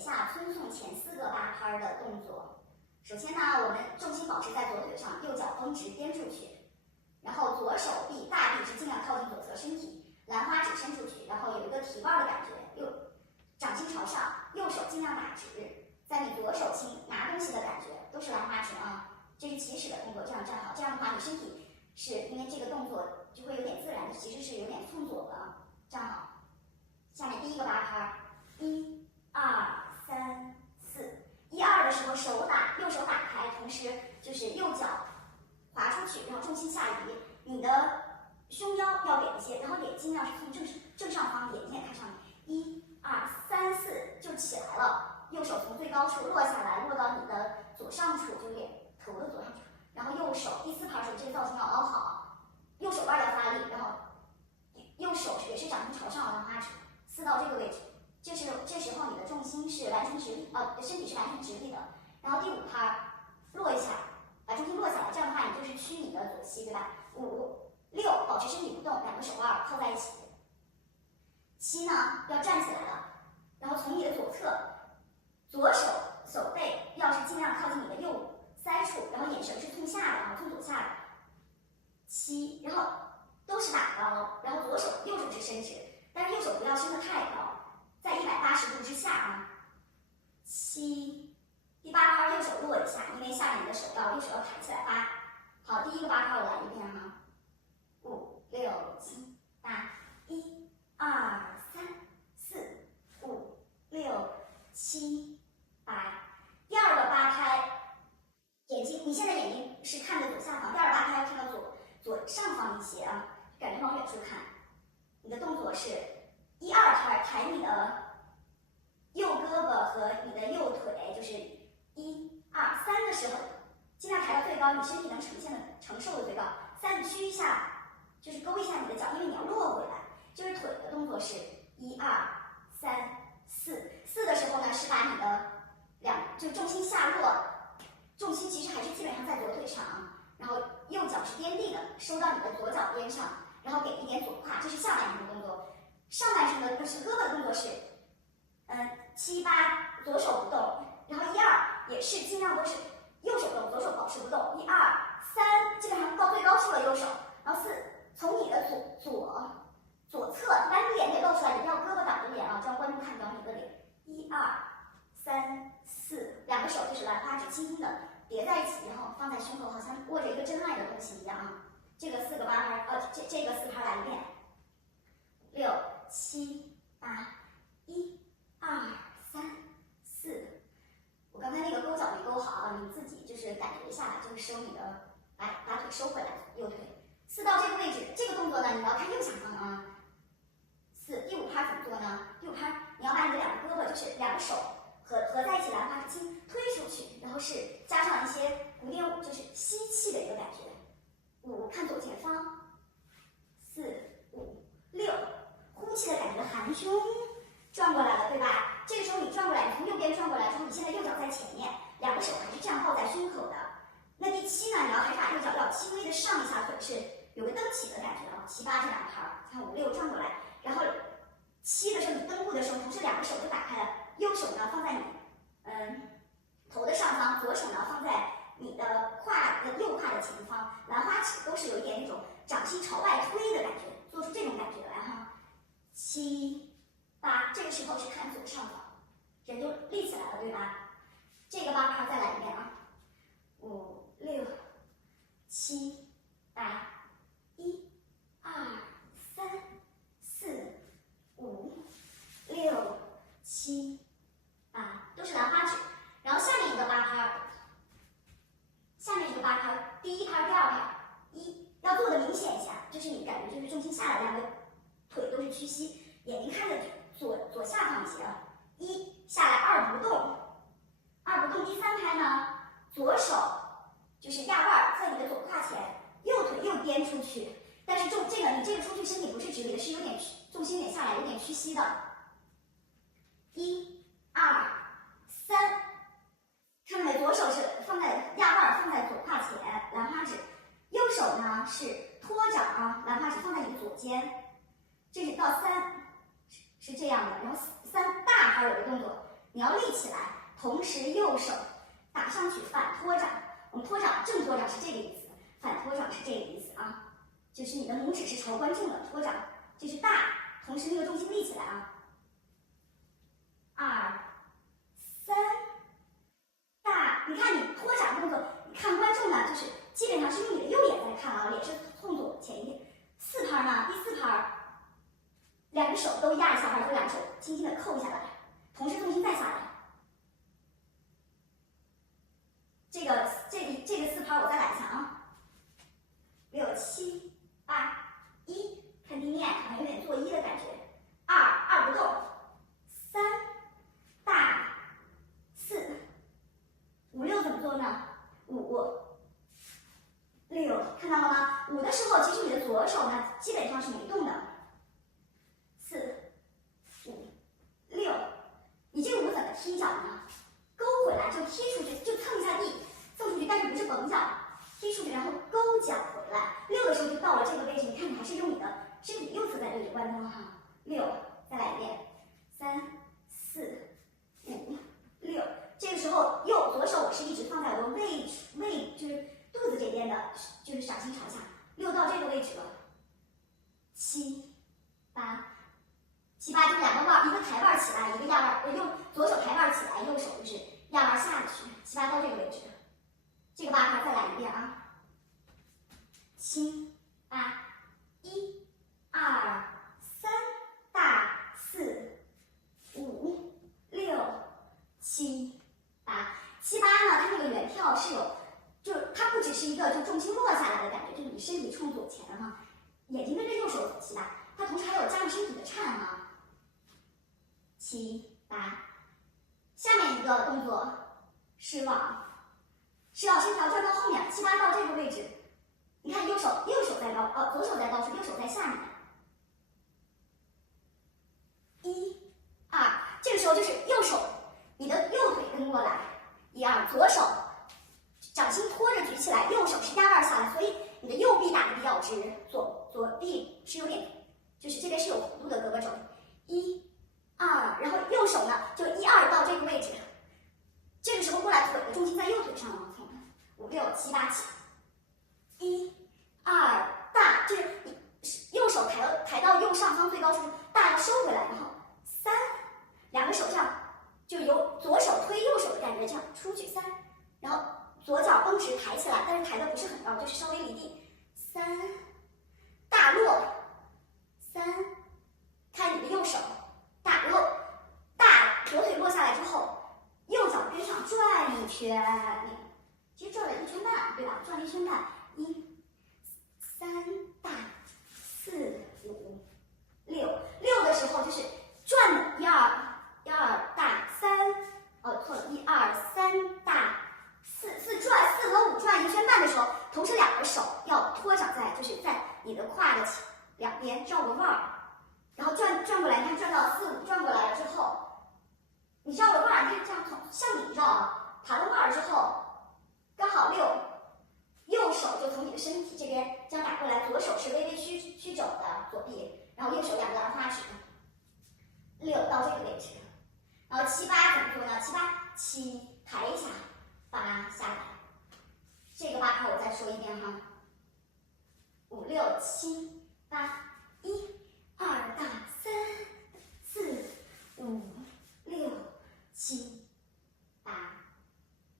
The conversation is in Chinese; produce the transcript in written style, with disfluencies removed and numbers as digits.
一下村颂前4个八拍的动作。首先呢，我们重心保持在左腿上，右脚绷直颠出去，然后左手臂大臂是尽量靠近左侧身体，兰花指伸出去，然后有一个提腕的感觉，掌心朝上，右手尽量打直，在你左手心拿东西的感觉都是兰花指啊。这是起始的动作，这样站好，这样的话你身体是因为这个动作就会有点自然，其实是有点纵左的，站好。下面第一个八拍，1、2、3、4，1、2的时候右手打开，同时就是右脚滑出去，然后重心下移，你的胸腰要敛一些，然后脸尽量是从正上方，眼睛也看上面。1、2、3、4就起来了，右手从最高处落下来，落到你的左上处，就脸头的左上处。然后右手第4拍手，这个造型要凹好，右手腕要发力，然后右手也是掌心朝上的兰花指，4到这个位置。这时候你的重心是完全直立，身体是完全直立的。然后第5拍落一下，把重心落下来，这样的话你就是屈你的左膝，对吧？5、6保持身体不动，两个手腕靠在一起。7呢要站起来了，然后从你的左侧，左手背要是尽量靠近你的右腮处，然后眼神是冲下的啊，冲左下的。7，然后都是打高，然后右手是伸直，但是右手不要伸得太高，在180度之下啊。7，第8拍右手落一下，因为下面你的右手要抬起来。8，好，第一个8拍我来一遍哈。5、6、7、8，1、2、3、4、5、6、7、8。第二个8拍，你现在眼睛是看着左下方，第二个8拍要看到左上方一些啊，感觉往远处看。你的动作是1、2拍抬你的右胳膊和你的右腿，就是1、2、3的时候，尽量抬到最高，你身体能承受的最高。3屈一下，就是勾一下你的脚，因为你要落回来。就是腿的动作是1、2、3、4。4的时候呢，是把你的就重心下落，重心其实还是基本上在左腿上，然后右脚是颠地的，收到你的左脚边上，然后给一点左胯，这是下半身的动作。上半身的是胳膊的动作是7、8左手不动，然后1、2也是尽量都是右手动，左手保持不动。1、2、3基本上到最高处了右手，然后4从你的左侧，把你脸给露出来，你不要胳膊挡着脸啊，这样观众看不到你的脸。1、2、3、4，两个手就是兰花指轻轻的叠在一起，然后放在胸口，好像握着一个真爱的东西一样啊。这个4个8拍，这个4拍来一遍。6、7、8，1、2、3、4。我刚才那个勾脚没勾好啊，你自己就是感觉一下，就是收你的，把腿收回来，右腿。4到这个位置，这个动作呢，你要看右下方啊。4，第5拍怎么做呢？第5拍你要把你的两个胳膊，就是两个手合在一起，兰花指轻推出去，然后是加上一些古典舞，就是吸气的一个感觉。5，看左前方。4、5、6，呼气的感觉，含胸转过来了，对吧？这个时候你转过来，你从右边转过来之后，你现在右脚在前面，两个手还是这样抱在胸口的。那第7呢，你要还是把右脚要轻微的上一下腿，是有个蹬起的感觉啊。7、8这两拍，看5、6转过来，然后7的时候你蹬步的时候，同时两个手就打开了，右手呢放在你头的上方，左手呢放在你的右胯的前方，兰花指都是有一点那种掌心朝外推的感觉，做出这种感觉来哈。7、8，这个时候是看左上方，人就立起来了，对吧？这个8拍再来一遍啊。5、6、7、8，1、2、3、4、5、6、7、8，都是兰花指。然后下面一个8拍，第1拍、第2拍要做的明显一下，就是你感觉就是重心下来，两个腿都是屈膝，眼睛看着左下方一些啊。1下来，2不动，第3拍呢，左手就是压腕在你的左胯前，右腿右颠你要立起来，同时右手打上去反托掌。我们托掌正托掌是这个意思，反托掌是这个意思啊，就是你的拇指是朝观众的托掌，这是大，同时那个重心立起来啊。2、3，大，你看你托掌动作，你看观众呢，就是基本上是用你的右眼在看啊，脸是冲左前一点。4拍呢，第4拍，两个手都压着下巴，就两个手轻轻的扣下来，同时重心再下来。这个4拍我再来一下啊，6、7、8、1，看地面，好像有点做揖的感觉。2不动，3大，4、5、6怎么做呢？5、6，看到了吗？5的时候，其实你的左手呢基本上是没动的。4、5、6，你这个5怎么踢脚呢？勾回来就踢出去，就蹭一下地，蹭出去，但是不是绷脚，踢出去然后勾脚回来。6的时候就到了这个位置，你看你还是用你的身体右侧在对着观众哈。6，再来一遍，3、4、5、6。这个时候左手我是一直放在我的胃就是肚子这边的，就是掌心朝下。6到这个位置了，7、8。7、8就是两个腕，一个抬腕起来，一个压腕，用左手抬腕起来，右手就是压腕下去。7、8到这个位置，这个8拍再来一遍啊。7、8、1、2、3大，4、5、6、7、8。7、8呢，它那个远跳是有，就它不只是一个就重心落下来的感觉，就是你身体冲左前哈，眼睛跟着右手走7、8，它同时还有加上身体的颤啊。7、8，下面一个动作是往身条转到后面，7、8到这个位置，你看右手在高，左手在高处，右手在下面。1、2，这个时候就是右手，你的右腿跟过来，1、2，左手掌心托着举起来，右手是压腕下来，所以你的右臂打得比较直，左臂是有点，就是这边是有弧度的胳膊肘。1、2，然后右手呢就1、2到这个位置，这个时候过来腿的重心在右腿上了，看看5、6、7、8起，1、2大，就是你右手抬到右上方最高处，大要收回来，然后3，两个手这样就由左手推右手的感觉，这样出去3，然后左脚绷直抬起来，但是抬的不是很高，就是稍微离地3，大落3，看你的右手。大，然后大左腿落下来之后，右脚跟上转一圈，其实转了1圈半，对吧？转了1圈半，1、3大，4、5、6的时候就是转1、2大3，错了，1、2、3大4转4和5转1圈半的时候，同时两个手要托掌在，就是在你的胯的两边绕个弯儿。然后转过来，你看转到4、5，转过来了之后，你绕了腕儿，你看这样向里绕，盘了腕儿之后，刚好6，右手就从你的身体这边这样打过来，左手是微微曲肘的左臂，然后右手两个兰花指，6到这个位置，然后7、8怎么做呢？7、8，7抬一下，8下来，这个8拍我再说一遍哈，5、6、7、8，1、2大，3、4、5、6、7、